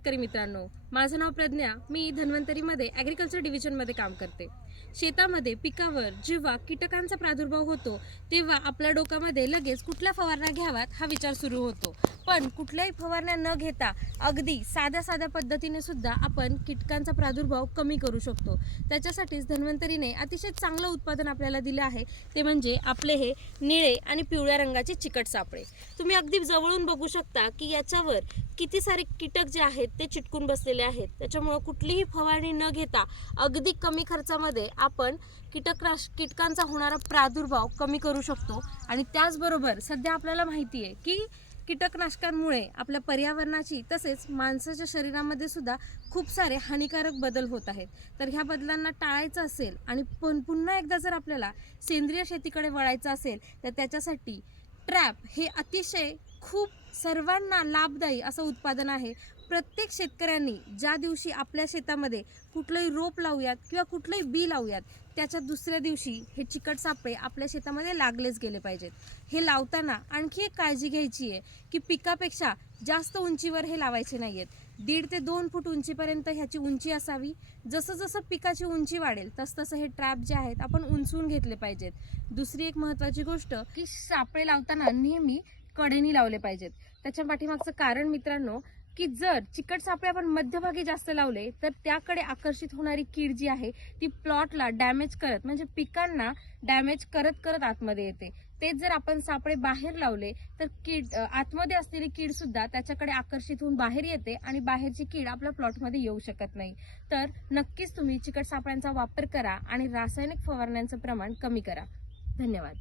शेतकरी मित्रांनो माझं नाव प्रज्ञा. मी धन्वंतरीमध्ये ॲग्रिकल्चर डिव्हिजनमध्ये काम करते. शेतामध्ये पिकावर जेव्हा कीटकांचा प्रादुर्भाव होतो तेव्हा आपल्या डोक्यामध्ये लगेच कुठल्या फवारण्या घ्याव्यात हा विचार सुरू होतो. पण कुठल्याही फवारण्या न घेता अगदी साध्या साध्या पद्धतीने सुद्धा आपण कीटकांचा प्रादुर्भाव कमी करू शकतो. त्याच्यासाठीच धन्वंतरीने अतिशय चांगलं उत्पादन आपल्याला दिलं आहे. ते म्हणजे आपले हे निळे आणि पिवळ्या रंगाचे चिकट सापळे. तुम्ही अगदी जवळून बघू शकता की याच्यावर किती सारे कीटक जे आहेत ते चिटकून बसलेले आहेत. त्याच्यामुळं कुठलीही फवारणी न घेता अगदी कमी खर्चामध्ये आपण कीटकनाश कीटकांचा होणारा प्रादुर्भाव कमी करू शकतो. आणि त्याचबरोबर सध्या आपल्याला माहिती आहे की कीटकनाशकांमुळे आपल्या पर्यावरणाची तसेच माणसाच्या शरीरामध्ये सुद्धा खूप सारे हानिकारक बदल होत आहेत. तर ह्या बदलांना टाळायचं असेल आणि पण पुन्हा एकदा जर आपल्याला सेंद्रिय शेतीकडे वळायचं असेल तर त्याच्यासाठी ट्रॅप हे अतिशय खूप सर्वांना लाभदायी असं उत्पादन आहे. प्रत्येक शेतकऱ्यांनी ज्या दिवशी आपल्या शेतामध्ये कुठलंही रोप लावूयात किंवा कुठलंही बी लावूयात त्याच्या दुसऱ्या दिवशी हे चिकट सापळे आपल्या शेतामध्ये लागलेच गेले पाहिजेत. हे लावताना आणखी एक काळजी घ्यायची आहे की पिकापेक्षा जास्त उंचीवर हे लावायचे नाही आहेत दीड ते दोन फूट उंचीपर्यंत ह्याची उंची असावी. जसं जसं पिकाची उंची वाढेल तसं तसं हे ट्रॅप जे आहेत आपण उंचवून घेतले पाहिजेत. दुसरी एक महत्त्वाची गोष्ट की सापळे लावताना नेहमी कडेनी लावले पाहिजेत. त्याच्या पाठीमागचं कारण मित्रांनो की जर चिकट सापळे आपण मध्यभागी जास्त लावले तर त्याकडे आकर्षित होणारी कीड जी आहे ती प्लॉटला डॅमेज करत म्हणजे पिकांना डॅमेज करत करत आतमध्ये येते. तेच जर आपण सापळे बाहेर लावले तर कीड आतमध्ये असलेली कीड सुद्धा त्याच्याकडे आकर्षित होऊन बाहेर येते आणि बाहेरची कीड आपल्या प्लॉटमध्ये येऊ शकत नाही. तर नक्कीच तुम्ही चिकट सापळ्यांचा वापर करा आणि रासायनिक फवारण्यांचं प्रमाण कमी करा. धन्यवाद.